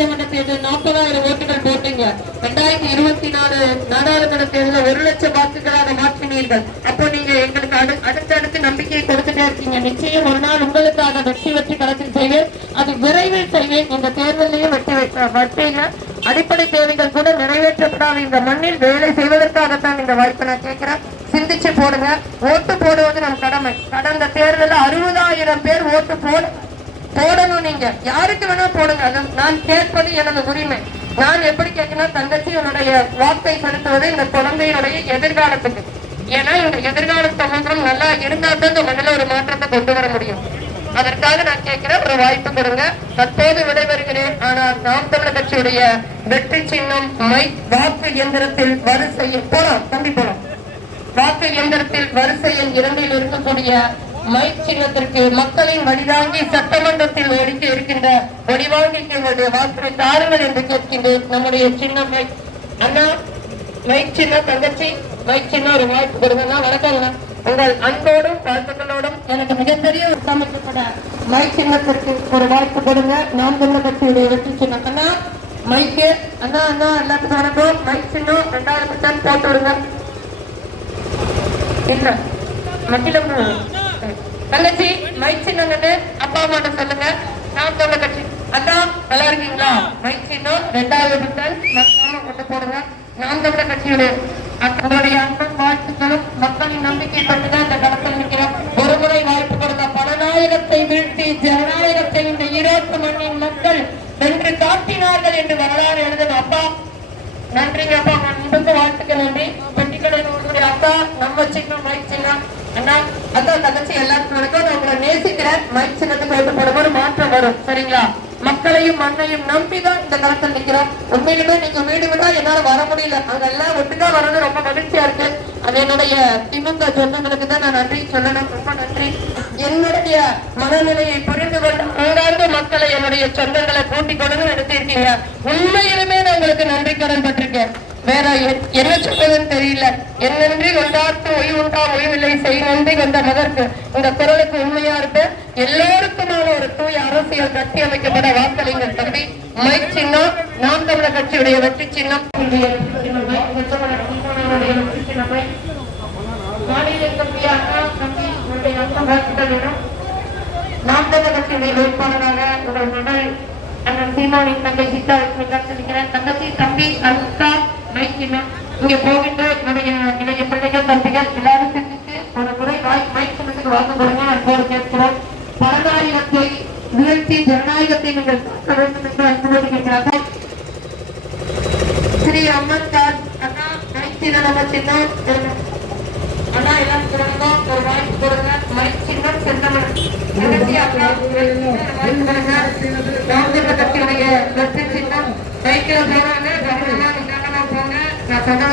நாடாளுமன்ற தேர்தல் 40,000 ஓட்டுகள் போட்டீங்க. 2024 நாடாளுமன்ற தேர்தலில் 1 லட்சம் வாக்குகளாக மாற்றினீர்கள். அப்போ நீங்க எங்களுக்கு அடுத்தடுத்து நம்பிக்கையை கொடுத்துட்டே இருக்கீங்க. நிச்சயம் ஒரு நாள் உங்களுக்காக வெற்றி களத்தில் செய்வேன். அது விரைவில் செய்வேன். இந்த தேர்தலையும் வெற்றி அடிப்படை தேவைகள் கூட நிறைவேற்றப்படாத இந்த மண்ணில் வேலை செய்வதற்காகத்தான் இந்த வாய்ப்பை நான் கேட்கிறேன். சிந்திச்சு போடுங்க. ஓட்டு போடுவது நம் கடமை. கடந்த தேர்தலில் 60,000 பேர் ஓட்டு போடணும். நீங்க யாருக்கு வேணா போடுங்க. நான் கேட்பது எனது உரிமை. நான் எப்படி கேட்கணும், தங்கச்சியினுடைய வாக்கை செலுத்துவது இந்த குழந்தையினுடைய எதிர்காலத்துக்கு. ஏன்னா இந்த எதிர்கால சமூகம் நல்லா இருந்தா தான் இந்த மண்ணில் ஒரு மாற்றத்தை கொண்டு வர முடியும். அதற்காக நான் கேட்கிறேன், ஒரு வாய்ப்பு கொடுங்க. தற்போது விடைபெறுகிறேன். ஆனால் நாம் தமிழர் கட்சியுடைய வெற்றி சின்னம் வாக்கு இயந்திரத்தில் வரிசையில் போலாம். தம்பி போலாம். வாக்கு இயந்திரத்தில் வரிசையில் 2 இருக்கக்கூடிய மைக் சின்னத்திற்கு மக்களின் வழிதாங்கி சட்டமன்றத்தில் ஒடுக்கி இருக்கின்ற வடிவாங்கிகளுடைய வாக்குகளை தாருங்கள் என்று கேட்கின்றேன். நம்முடைய சின்னம் அண்ணா மைக் சின்னம், தங்கச்சி மைக் சின்னம் ஒரு வாய்ப்பு கொடுங்கன்னா வணக்கங்க. உங்கள் அன்போடும் வாழ்த்துக்களோடும் எனக்கு மிகப்பெரிய சமைக்கப்பட மைக் சின்னத்திற்கு ஒரு வாய்ப்பு கொடுங்க. நாம் தமிழர் கட்சியுடைய வெற்றி சின்னம் அண்ணா மைக்கு. அண்ணா எல்லாத்துக்கும் வணக்கம். மைக் சின்னம் 2000 டன் போட்டு விடுங்க. இல்ல மட்டிலும் தங்கச்சி மைக் சின்னம் அப்பா அம்மாட்ட சொல்லுங்க. நாம் தமிழர் கட்சி அண்ணா நல்லா இருக்கீங்களா? மைக் சின்னம் 2000 டன் கொண்டு போடுங்க. நாம் தமிழர் கட்சியுடைய உங்களுடைய அன்பும் வாழ்த்துக்களும் மக்களின் நம்பிக்கை பட்டுதான் இந்த களத்தில் நிற்கிறோம். ஒரு முறை வாய்ப்பு கொடுத்த பணநாயகத்தை வீழ்த்தி ஜனநாயகத்தை இந்த ஈரோட்டு மண்ணின் மக்கள் வென்று காட்டினார்கள் என்று வரலாறு எழுதணும். அப்பா நன்றிங்க. அப்பா அன்புக்கு வாழ்த்துக்கள். நன்றி. பெட்டிக்கடையினுடைய அப்பா நம்ம சின்னம் மைக் சின்னம் அண்ணா அதான் தங்கச்சி எல்லாருக்கும் வணக்கம். நான் உங்களை நேசிக்கிறேன். மைக் சின்னத்துக்கு ஓட்டு போடும்போது மாற்றம் வரும். சரிங்களா? மக்களையும் மண்ணையும் நம்பிதான் இந்த களத்தில் நிற்கிறோம். உண்மையிலுமே நீங்க வீடு விடா என்னால வர முடியல. அதெல்லாம் ஒட்டுக்கா வர்றது ரொம்ப மகிழ்ச்சியா இருக்கு. அது என்னுடைய திமுக சொந்தங்களுக்கு தான் நான் நன்றி சொல்லணும். ரொம்ப நன்றி. என்னுடைய மனநிலையை புரிந்து கொண்டு அங்கார்ந்த மக்களை என்னுடைய சொந்தங்களை கூட்டிக் கொண்டு எடுத்திருக்கீங்க. உண்மையிலுமே நான் உங்களுக்கு நன்றி கடன் பட்டிருக்கேன். வேற என்ன சொல்றதுன்னு தெரியல. என்னன்றி கொண்டாட்டு ஒய்வுண்டா ஒய்வில்லை செய் நன்றி கொண்ட மகற்கு இந்த குரலுக்கு உண்மையா இருக்கு. எல்லோருக்குமான ஒரு தூய அரசியல் கட்டி அமைக்கப்பட வாக்களிங்கள் தம்பி. மைக் சின்னம் நாம் தமிழர் கட்சியுடைய வெற்றி சின்னம். நாம் தமிழர் கட்சியுடைய வேட்பாளராக உங்கள் மகள் அண்ணன் சீமானின் தங்கை சீதா இருக்கிறேன். தங்கச்சி தம்பி அக்கா மைக் சின்னம் இங்க போகின்ற என்னுடைய இளைய பிள்ளைகள் தம்பிகள் எல்லாரும் சிந்தித்து ஒரு முறை மைக் சின்னத்துக்கு வாக்கு கொடுங்க. நான் போது கேட்கிறோம். பணநாயகத்தை வீழ்த்தி ஜனநாயகத்தை நீங்கள் பார்க்க வேண்டும் என்று அனுமதி கேட்கிறார்கள். ஸ்ரீ அம்மன் தாஸ் அண்ணா மைக் சின்னம் நம்ம சின்னம் அண்ணா எல்லாம் சொல்லுங்க. ஒரு வாய்ப்பு கொடுங்க. மைக் சின்னம் செந்தமன் தங்கச்சி அக்கா வாய்ப்பு கொடுங்க. நாம் தமிழர் கட்சியுடைய வெற்றி சின்னம் மைக்கில் போனாங்க. கவனமா போங்க. நான் சொன்ன